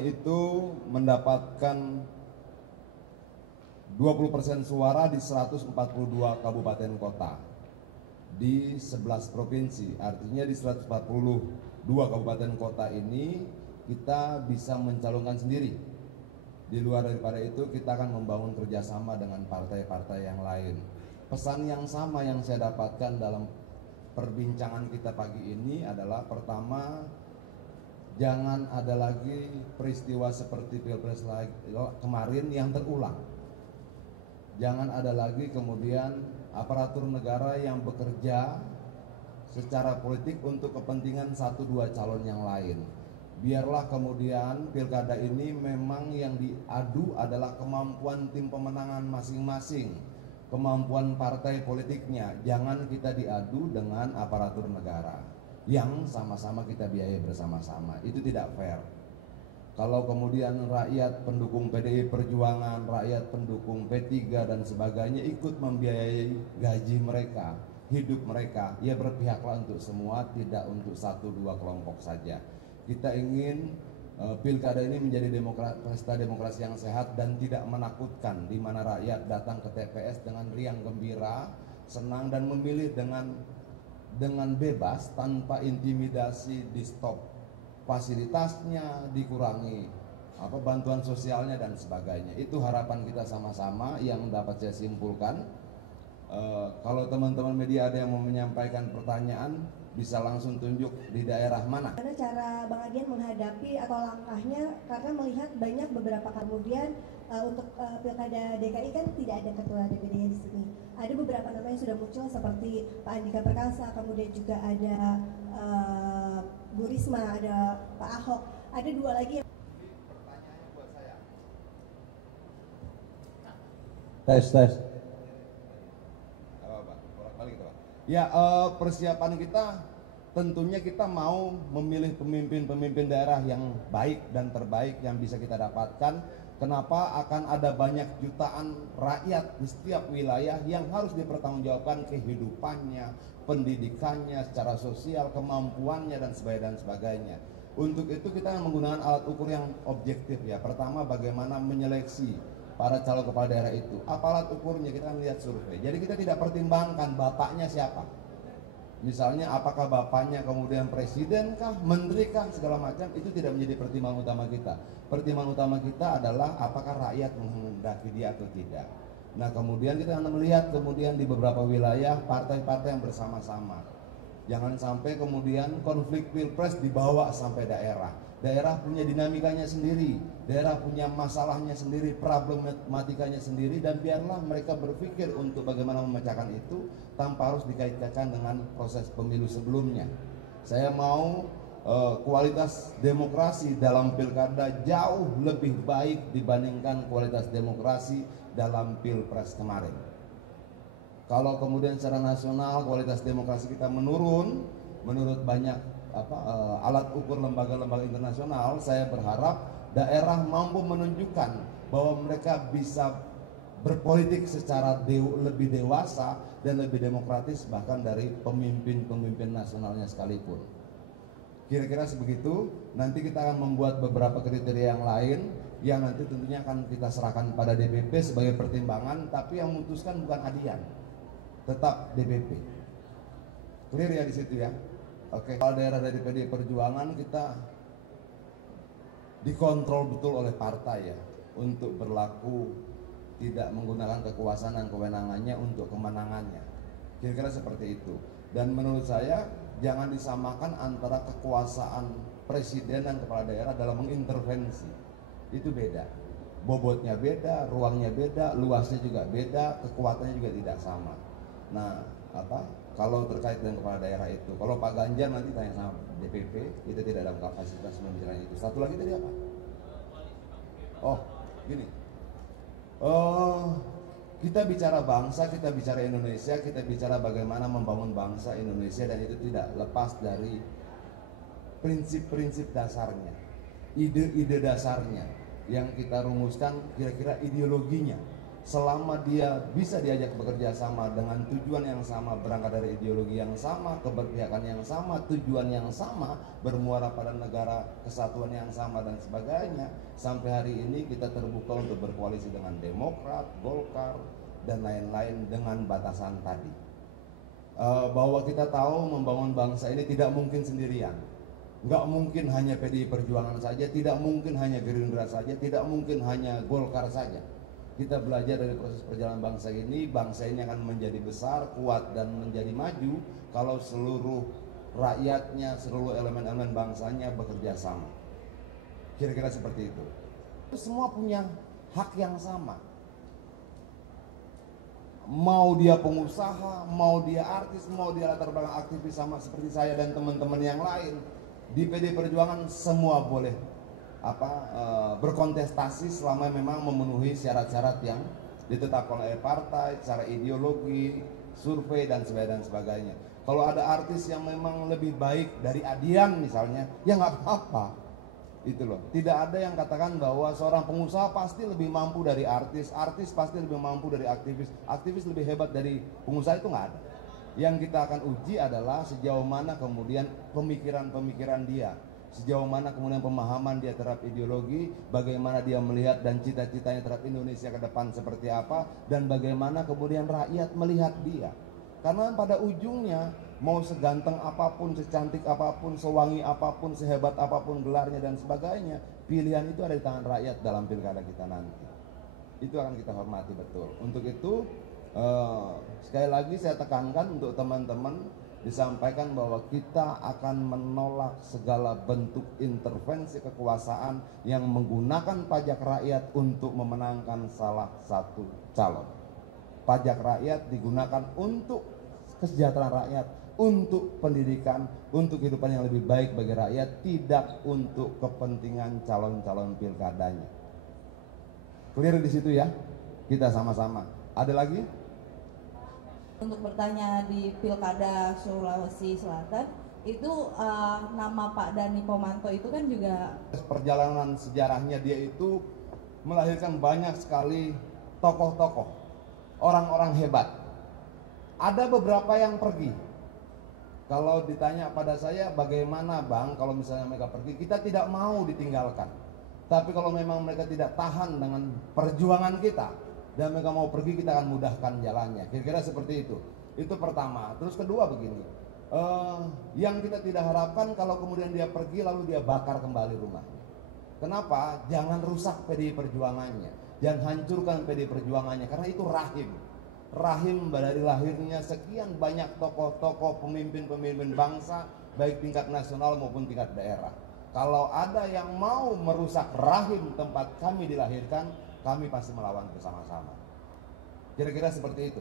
Itu mendapatkan 20% suara di 142 kabupaten kota di 11 provinsi. Artinya di 142 kabupaten kota ini kita bisa mencalonkan sendiri. Di luar daripada itu kita akan membangun kerjasama dengan partai-partai yang lain. Pesan yang sama yang saya dapatkan dalam perbincangan kita pagi ini adalah, pertama, jangan ada lagi peristiwa seperti Pilpres kemarin yang terulang. Jangan ada lagi kemudian aparatur negara yang bekerja secara politik untuk kepentingan 1-2 calon yang lain. Biarlah kemudian pilkada ini memang yang diadu adalah kemampuan tim pemenangan masing-masing, kemampuan partai politiknya. Jangan kita diadu dengan aparatur negara yang sama-sama kita biayai bersama-sama. Itu tidak fair. Kalau kemudian rakyat pendukung PDI Perjuangan, rakyat pendukung P3 dan sebagainya ikut membiayai gaji mereka, hidup mereka, ya berpihaklah untuk semua, tidak untuk 1-2 kelompok saja. Kita ingin pilkada ini menjadi pesta demokrasi yang sehat dan tidak menakutkan, di mana rakyat datang ke TPS dengan riang gembira, senang dan memilih dengan bebas tanpa intimidasi, di stop fasilitasnya, dikurangi bantuan sosialnya dan sebagainya. Itu harapan kita sama-sama yang dapat saya simpulkan. Kalau teman-teman media ada yang mau menyampaikan pertanyaan, bisa langsung tunjuk di daerah mana. Bagaimana cara Bang Adian menghadapi atau langkahnya, karena melihat banyak beberapa kemudian untuk pilkada DKI kan tidak ada ketua DPD di sini. Ada beberapa nama yang sudah muncul seperti Pak Andika Perkasa, kemudian juga ada Bu Risma, ada Pak Ahok, ada 2 lagi. Pertanyaannya buat saya. Tes. Ya, persiapan kita tentunya kita mau memilih pemimpin-pemimpin daerah yang baik dan terbaik yang bisa kita dapatkan. Kenapa? Akan ada banyak jutaan rakyat di setiap wilayah yang harus dipertanggungjawabkan kehidupannya, pendidikannya, secara sosial, kemampuannya dan sebagainya. Untuk itu kita menggunakan alat ukur yang objektif ya. Pertama, bagaimana menyeleksi para calon kepala daerah itu. Apa alat ukurnya? Kita melihat survei. Jadi kita tidak pertimbangkan bapaknya siapa. Misalnya apakah bapaknya kemudian presiden kah, menteri kah, segala macam, itu tidak menjadi pertimbangan utama kita. Pertimbangan utama kita adalah apakah rakyat menghendaki dia atau tidak. Nah, kemudian kita akan melihat kemudian di beberapa wilayah partai-partai yang bersama-sama. Jangan sampai kemudian konflik pilpres dibawa sampai daerah. Daerah punya dinamikanya sendiri, daerah punya masalahnya sendiri, problematikanya sendiri, dan biarlah mereka berpikir untuk bagaimana memecahkan itu tanpa harus dikaitkan dengan proses pemilu sebelumnya. Saya mau kualitas demokrasi dalam pilkada jauh lebih baik dibandingkan kualitas demokrasi dalam pilpres kemarin. Kalau kemudian secara nasional kualitas demokrasi kita menurun, menurut banyak alat ukur lembaga-lembaga internasional, saya berharap daerah mampu menunjukkan bahwa mereka bisa berpolitik secara lebih dewasa dan lebih demokratis bahkan dari pemimpin-pemimpin nasionalnya sekalipun. Kira-kira sebegitu. Nanti kita akan membuat beberapa kriteria yang lain yang nanti tentunya akan kita serahkan pada DPP sebagai pertimbangan, tapi yang memutuskan bukan Adian, tetap DPP. Clear ya di situ ya. Oke, kalau daerah dari PDI Perjuangan kita dikontrol betul oleh partai ya, untuk berlaku tidak menggunakan kekuasaan dan kewenangannya untuk kemenangannya. Kira-kira seperti itu. Dan menurut saya jangan disamakan antara kekuasaan presiden dan kepala daerah dalam mengintervensi. Itu beda. Bobotnya beda, ruangnya beda, luasnya juga beda, kekuatannya juga tidak sama. Nah, kalau terkait dengan kepala daerah itu, kalau Pak Ganjar nanti tanya sama DPP, kita tidak ada kapasitas membicarakan itu. Satu lagi tadi apa? Oh, gini. Kita bicara bangsa, kita bicara Indonesia, kita bicara bagaimana membangun bangsa Indonesia, dan itu tidak lepas dari prinsip-prinsip dasarnya, ide-ide dasarnya yang kita rumuskan, kira-kira ideologinya selama dia bisa diajak bekerja sama dengan tujuan yang sama, berangkat dari ideologi yang sama, keberpihakan yang sama, tujuan yang sama, bermuara pada negara kesatuan yang sama dan sebagainya. Sampai hari ini kita terbuka untuk berkoalisi dengan Demokrat, Golkar, dan lain-lain dengan batasan tadi. Bahwa kita tahu membangun bangsa ini tidak mungkin sendirian. Nggak mungkin hanya PDI Perjuangan saja, tidak mungkin hanya Gerindra saja, tidak mungkin hanya Golkar saja. Kita belajar dari proses perjalanan bangsa ini akan menjadi besar, kuat, dan menjadi maju kalau seluruh rakyatnya, seluruh elemen-elemen bangsanya bekerja sama. Kira-kira seperti itu. Semua punya hak yang sama. Mau dia pengusaha, mau dia artis, mau dia latar belakang aktivis sama seperti saya dan teman-teman yang lain. Di PD Perjuangan semua boleh berkontestasi selama memang memenuhi syarat-syarat yang ditetapkan oleh partai, secara ideologi, survei dan sebagainya. Kalau ada artis yang memang lebih baik dari Adian misalnya, ya nggak apa-apa. Itu loh. Tidak ada yang katakan bahwa seorang pengusaha pasti lebih mampu dari artis, artis pasti lebih mampu dari aktivis, aktivis lebih hebat dari pengusaha, itu nggak ada. Yang kita akan uji adalah sejauh mana kemudian pemikiran-pemikiran dia, sejauh mana kemudian pemahaman dia terhadap ideologi, bagaimana dia melihat dan cita-citanya terhadap Indonesia ke depan seperti apa, dan bagaimana kemudian rakyat melihat dia. Karena pada ujungnya mau seganteng apapun, secantik apapun, sewangi apapun, sehebat apapun gelarnya dan sebagainya, pilihan itu ada di tangan rakyat dalam pilkada kita nanti. Itu akan kita hormati betul. Untuk itu sekali lagi saya tekankan untuk teman-teman, disampaikan bahwa kita akan menolak segala bentuk intervensi kekuasaan yang menggunakan pajak rakyat untuk memenangkan salah satu calon. Pajak rakyat digunakan untuk kesejahteraan rakyat, untuk pendidikan, untuk kehidupan yang lebih baik bagi rakyat, tidak untuk kepentingan calon-calon pilkadanya. Clear di situ ya? Kita sama-sama. Ada lagi? Untuk bertanya di Pilkada Sulawesi Selatan, itu nama Pak Dhani Pomanto itu kan juga perjalanan sejarahnya, dia itu melahirkan banyak sekali tokoh-tokoh, orang-orang hebat. Ada beberapa yang pergi. Kalau ditanya pada saya, bagaimana Bang kalau misalnya mereka pergi, kita tidak mau ditinggalkan. Tapi kalau memang mereka tidak tahan dengan perjuangan kita dan mereka mau pergi, kita akan mudahkan jalannya. Kira-kira seperti itu. Itu pertama. Terus kedua begini, yang kita tidak harapkan kalau kemudian dia pergi lalu dia bakar kembali rumahnya. Kenapa? Jangan rusak PDI Perjuangannya, jangan hancurkan PDI Perjuangannya, karena itu rahim. Rahim dari lahirnya sekian banyak tokoh-tokoh, pemimpin-pemimpin bangsa, baik tingkat nasional maupun tingkat daerah. Kalau ada yang mau merusak rahim tempat kami dilahirkan, kami pasti melawan bersama-sama. Kira-kira seperti itu.